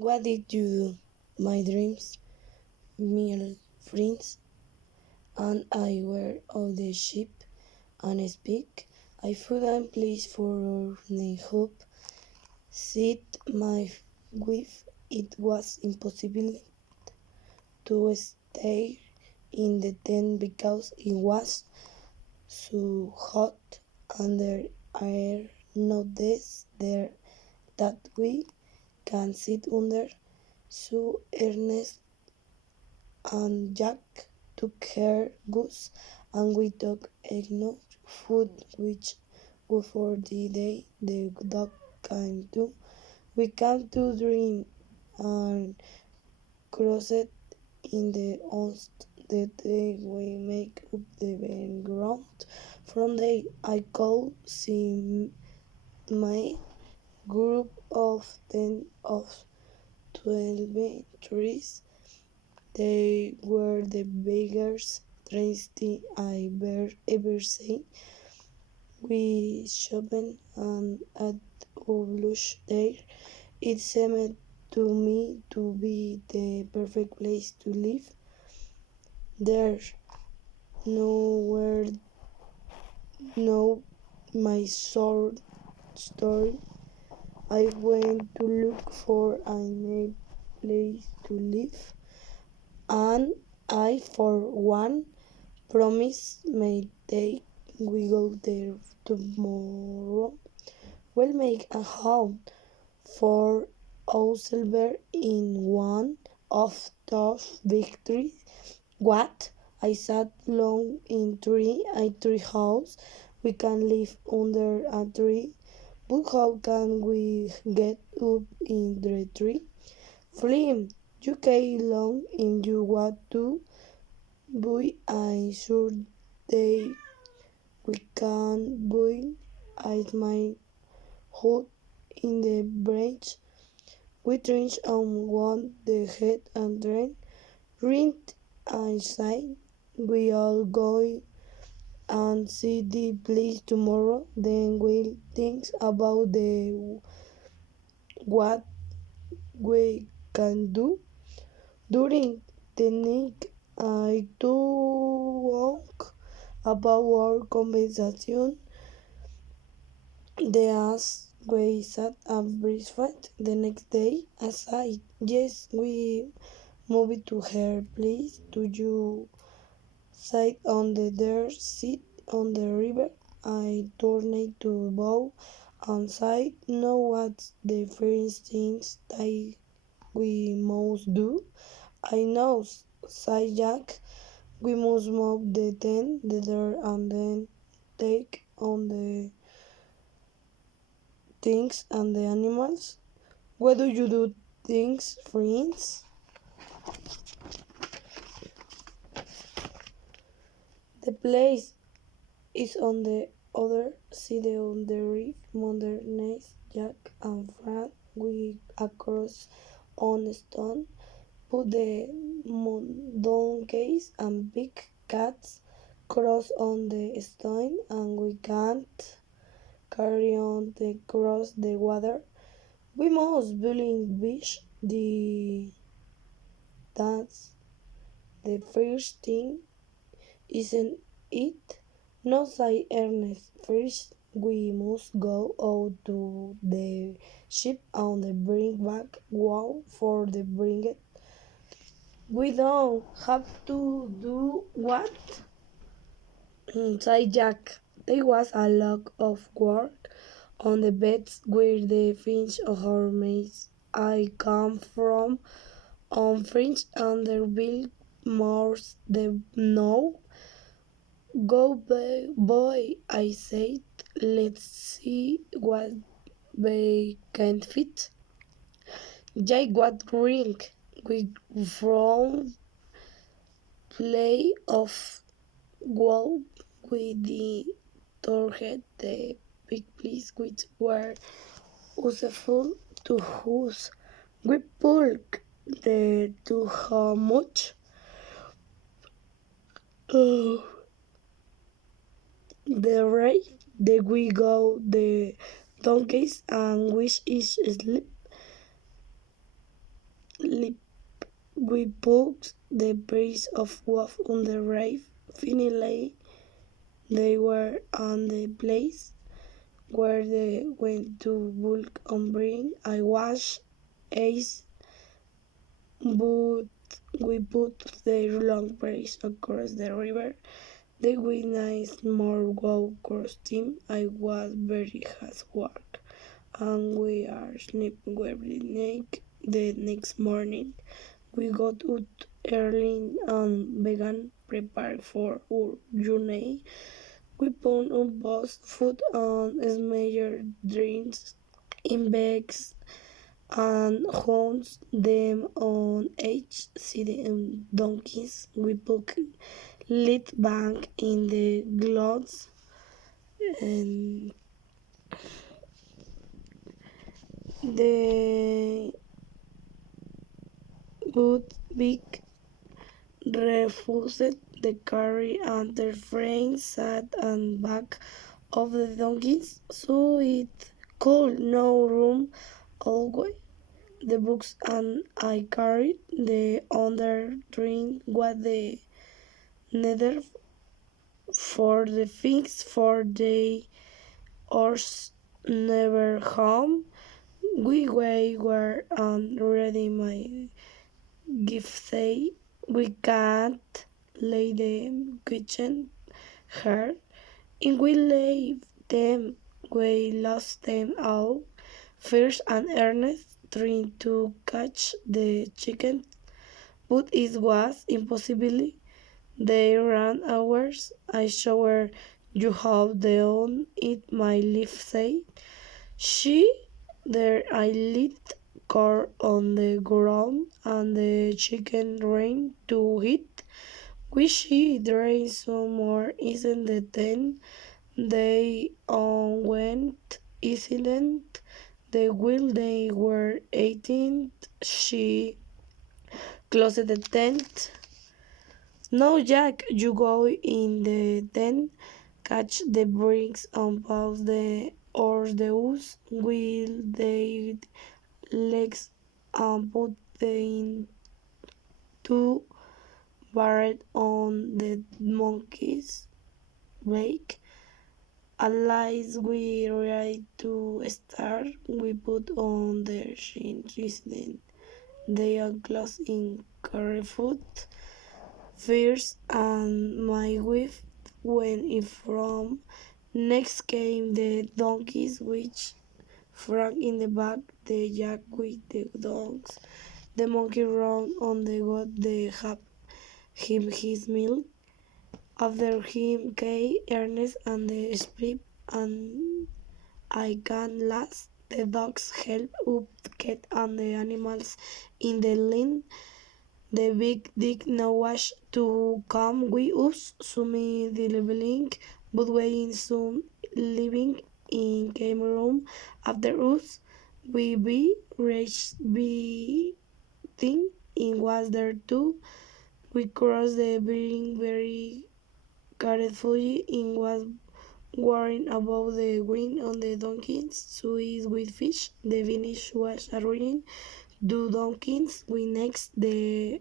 What did you do? My dreams, mere friends, and I were of the ship and speak. I found a place for the hope. Sit my wife. It was impossible to stay in the tent because it was so hot and there are no desks there that we can sit under. So Ernest and Jack took her goose and we took eggnog food which good for the day the dog came to. We came to dream and crossed in the host that day we make up the background. From there I could see my group of 10 of 12 trees. They were the biggest trees I ever seen. We shopped and at Oblush there. It seemed to me to be the perfect place to live. There nowhere no my short story. I went to look for a new place to live, and I, for one, promise may take we go there tomorrow. We'll make a home for ourselves in one of those big trees. What? I sat long in a tree house. We can live under a tree, but how can we get up in the tree? Flim, you came along in you what to buy I sure they we can buy at my hood in the branch. We trench on one the head and then rent inside. We all go and see the place tomorrow. Then we'll think about the what we can do during the night. I talk about our conversation. The ass we sat and breakfast the next day. As I yes, we moved to her place. Do you sit on the dirt seat on the river? I turned to bow and said, "No, what's the first things that we must do?" "I know," sighed Jack. "We must move the tent, the dirt, and then take on the things and the animals." "What do you do things, friends?" "The place is on the other side of the reef," modernized Jack and Frank. "We across on stone, put the donkeys and big cats cross on the stone, and we can't carry on the cross the water. We must build beach. The that's the first thing, isn't it?" "No," said Ernest. "First we must go out to the ship and bring back wow for the bring it." "We don't have to do what?" Said Jack. There was a lot of work on the beds where the fish or maize I come from on French Underbill Mars the no. "Go boy," I said. "Let's see what we can fit." Jake what ring we from play of wall with the target the big place which were useful to us. We pulk the to how much? Oh, the right, the we go the donkeys and which is sleep. We put the piece of wolf on the roof. Finally, they were on the place where they went to bulk on bring. I was ace, but we put the long bridge across the river. The nice more go cross team. I was very hard work, and we are sleeping every night. The next morning, we got out early and began prepare for our journey. We found on both food and smaller drinks in bags and hounds them on each city and donkeys. We put lit bank in the gloves and the good big refused the carry and their friends sat on back of the donkeys so it could no room always the books and I carried the under drink what the nether for the things for the horse never home. We were ready my gift say we can't lay the kitchen her and we lay them we lost them all. First and Ernest trying to catch the chicken, but it was impossible. They ran hours. I shower you have the on it my leaf say. She there I lit car on the ground and the chicken ran to it. Wish she drained some more isn't the ten they on went incident the will they were 18 she closed the tent. No, Jack, you go in the tent, catch the bricks and pause the or the ooze with the legs and put them into barred on the monkey's back. Allies we ready to start, we put on their shin resident. They are close in Carrefoot. Fierce and my wife went in from. Next came the donkeys, which Frank in the back, the jack with the dogs. The monkey ran on the got the have him his meal. After him came Ernest and the split and I can last. The dogs help up the cat and the animals in the lane. The big dick now was to come with us, sumi delivering, but waiting soon living in Cameroon after us. We be rich be thing in was there too. We crossed the being very carefully in was worrying about the wind on the donkeys, Swiss with fish. The finish was a ruin. Do donkeys we next the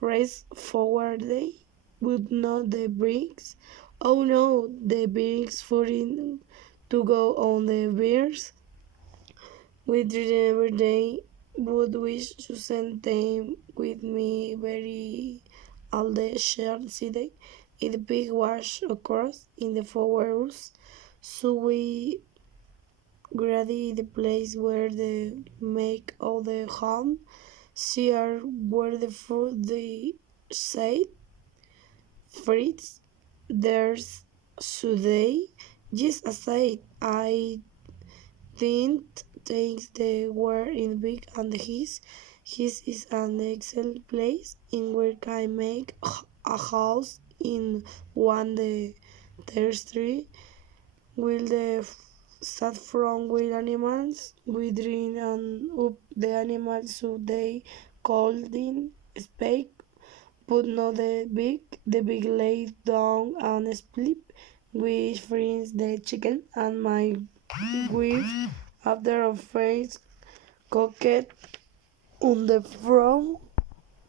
race forward day? Would not the bricks? Oh no, the bricks forgetting to go on the bears. We did every day would wish to send them with me very all the shared city. It big wash across in the 4 hours. So we ready the place where they make all the home. See where the food they say Fritz, there's today. Yes, I said, I didn't think they were in big and his is an excellent place in where I make a house in one the terrestrial will the saffron with animals we drink and up the animals so they called in speak but not the big lay down and split with friends the chicken and my wife after a face cooked on the front